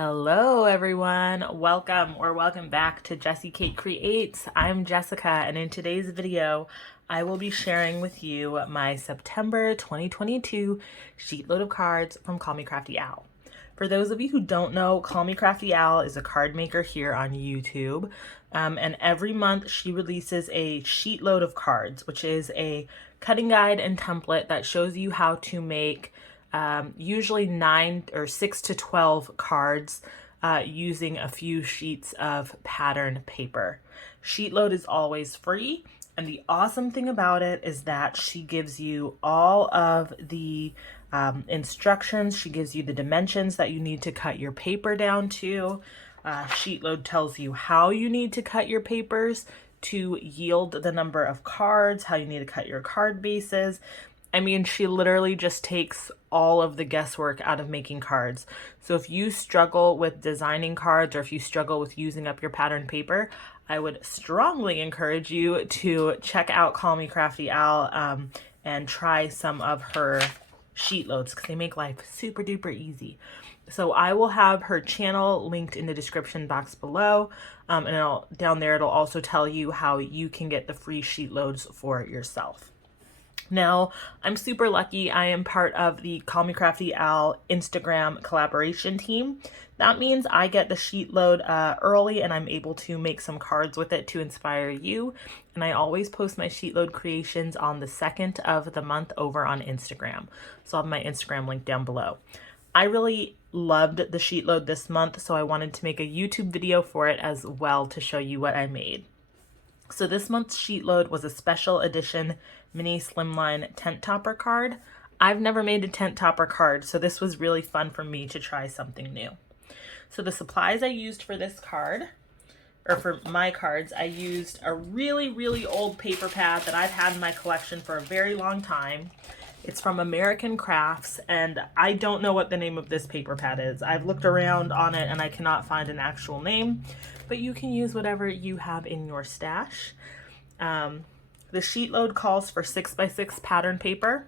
Hello everyone, welcome back to Jessie Kate Creates. I'm Jessica, and in today's video I will be sharing with you my September 2022 sheetload of cards from Call Me Crafty Owl. For those of you who don't know, Call Me Crafty Owl is a card maker here on YouTube, and every month she releases a sheetload of cards, which is a cutting guide and template that shows you how to make usually 6 to 12 cards using a few sheets of pattern paper. Sheetload is always free, and the awesome thing about it is that she gives you all of the instructions. She gives you the dimensions that you need to cut your paper down to. Sheetload tells you how you need to cut your papers to yield the number of cards, how you need to cut your card bases. I mean, she literally just takes all of the guesswork out of making cards. So if you struggle with designing cards, or if you struggle with using up your pattern paper, I would strongly encourage you to check out Call Me Crafty Owl and try some of her sheet loads, because they make life super duper easy. So I will have her channel linked in the description box below, and down there it'll also tell you how you can get the free sheet loads for yourself. Now, I'm super lucky. I am part of the Call Me Crafty Owl Instagram collaboration team. That means I get the sheet load early, and I'm able to make some cards with it to inspire you. And I always post my sheet load creations on the 2nd of the month over on Instagram. So I'll have my Instagram link down below. I really loved the sheet load this month, so I wanted to make a YouTube video for it as well to show you what I made. So this month's sheet load was a special edition mini slimline tent topper card. I've never made a tent topper card, so this was really fun for me to try something new. So the supplies I used for this card, or for my cards, I used a really old paper pad that I've had in my collection for a very long time. It's from American Crafts, and I don't know what the name of this paper pad is. I've looked around on it and I cannot find an actual name, but you can use whatever you have in your stash. The sheet load calls for 6x6 pattern paper.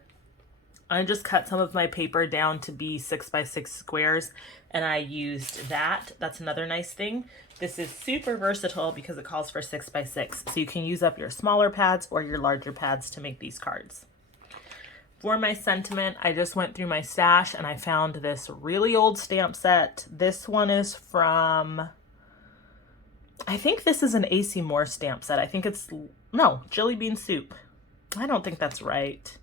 I just cut some of my paper down to be 6x6 squares, and I used that. That's another nice thing. This is super versatile because it calls for 6x6, so you can use up your smaller pads or your larger pads to make these cards. For my sentiment, I just went through my stash and I found this really old stamp set. This one is from, I think this is an A.C. Moore stamp set. I think it's, no, Jelly Bean Soup. I don't think that's right.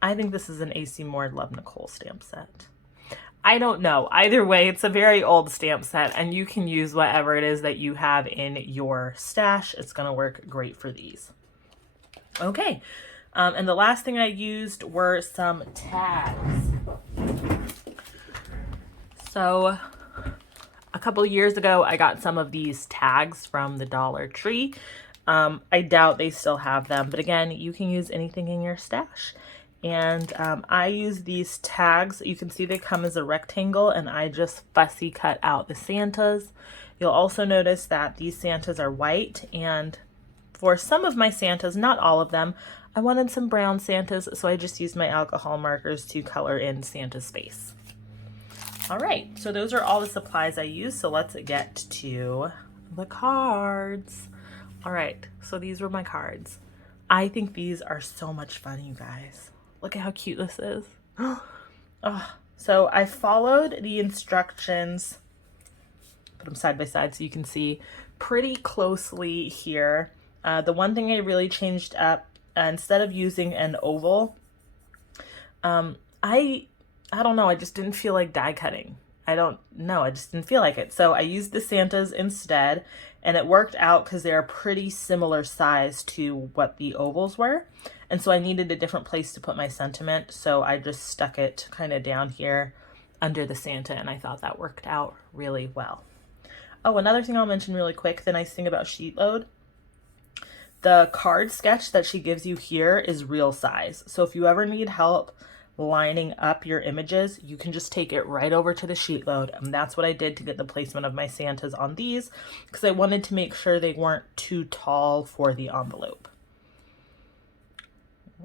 I think this is an A.C. Moore Love Nicole stamp set. I don't know. Either way, it's a very old stamp set, and you can use whatever it is that you have in your stash. It's going to work great for these. Okay. And the last thing I used were some tags. So a couple years ago, I got some of these tags from the Dollar Tree. I doubt they still have them, but again, you can use anything in your stash. And I use these tags. You can see they come as a rectangle, and I just fussy cut out the Santas. You'll also notice that these Santas are white, and for some of my Santas, not all of them, I wanted some brown Santas, so I just used my alcohol markers to color in Santa's face. All right, so those are all the supplies I used, so let's get to the cards. All right, so these were my cards. I think these are so much fun, you guys. Look at how cute this is. Oh, so I followed the instructions, put them side by side so you can see pretty closely here. The one thing I really changed up, instead of using an oval, I don't know, I just didn't feel like die cutting. I don't know, I just didn't feel like it. So I used the Santas instead, and it worked out because they're a pretty similar size to what the ovals were. And so I needed a different place to put my sentiment, so I just stuck it kind of down here under the Santa, and I thought that worked out really well. Oh, another thing I'll mention really quick, the nice thing about Sheetload, the card sketch that she gives you here is real size. So if you ever need help lining up your images, you can just take it right over to the sheet load. And that's what I did to get the placement of my Santas on these, because I wanted to make sure they weren't too tall for the envelope.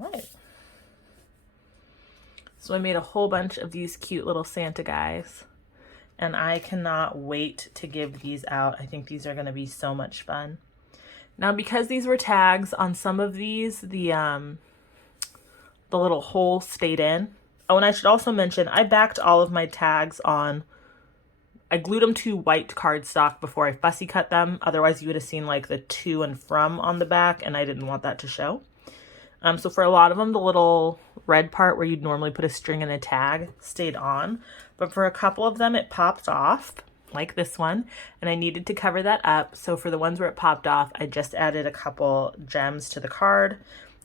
All right. So I made a whole bunch of these cute little Santa guys. and I cannot wait to give these out. I think these are going to be so much fun. Now, because these were tags, on some of these, the little hole stayed in. Oh, and I should also mention, I backed all of my tags on, I glued them to white cardstock before I fussy cut them. Otherwise, you would have seen like the to and from on the back, and I didn't want that to show. So for a lot of them, the little red part where you'd normally put a string and a tag stayed on. But for a couple of them, it popped off, like this one, and I needed to cover that up. So for the ones where it popped off, I just added a couple gems to the card.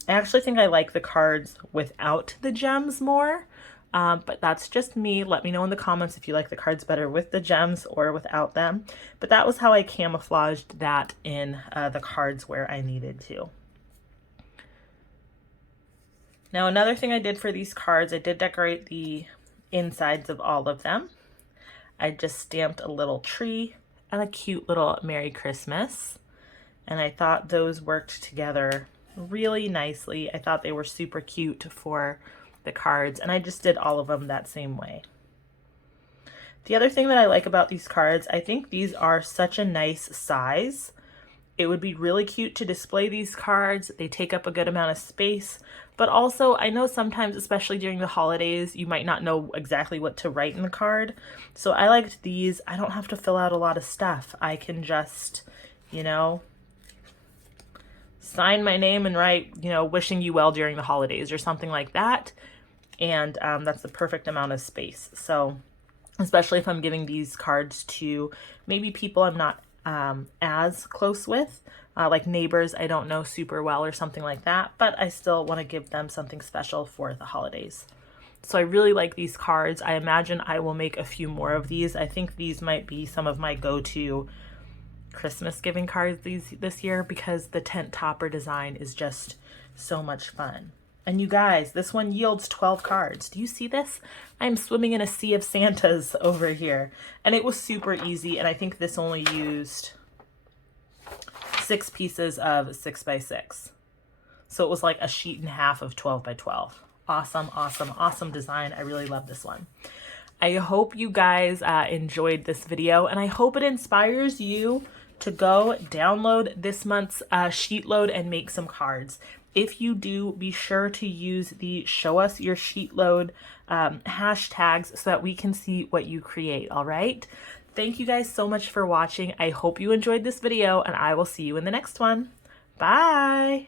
I actually think I like the cards without the gems more, but that's just me. Let me know in the comments if you like the cards better with the gems or without them. But that was how I camouflaged that in the cards where I needed to. Now, another thing I did for these cards, I did decorate the insides of all of them. I just stamped a little tree and a cute little Merry Christmas. And I thought those worked together really nicely. I thought they were super cute for the cards, and I just did all of them that same way. The other thing that I like about these cards, I think these are such a nice size. It would be really cute to display these cards. They take up a good amount of space, but also I know sometimes, especially during the holidays, you might not know exactly what to write in the card. So I liked these. I don't have to fill out a lot of stuff. I can just, you know, sign my name and write, you know, wishing you well during the holidays or something like that. And that's the perfect amount of space. So especially if I'm giving these cards to maybe people I'm not as close with, like neighbors I don't know super well or something like that, but I still want to give them something special for the holidays. So I really like these cards. I imagine I will make a few more of these. I think these might be some of my go-to Christmas giving cards this year because the tent topper design is just so much fun. And you guys, this one yields 12 cards. Do you see this? I'm swimming in a sea of Santas over here. And it was super easy, and I think this only used 6 pieces of 6x6. So it was like a sheet and a half of 12x12. Awesome, awesome, awesome design. I really love this one. I hope you guys enjoyed this video, and I hope it inspires you to go download this month's Sheetload and make some cards. If you do, be sure to use the Show Us Your Sheetload hashtags so that we can see what you create, all right? Thank you guys so much for watching. I hope you enjoyed this video, and I will see you in the next one. Bye!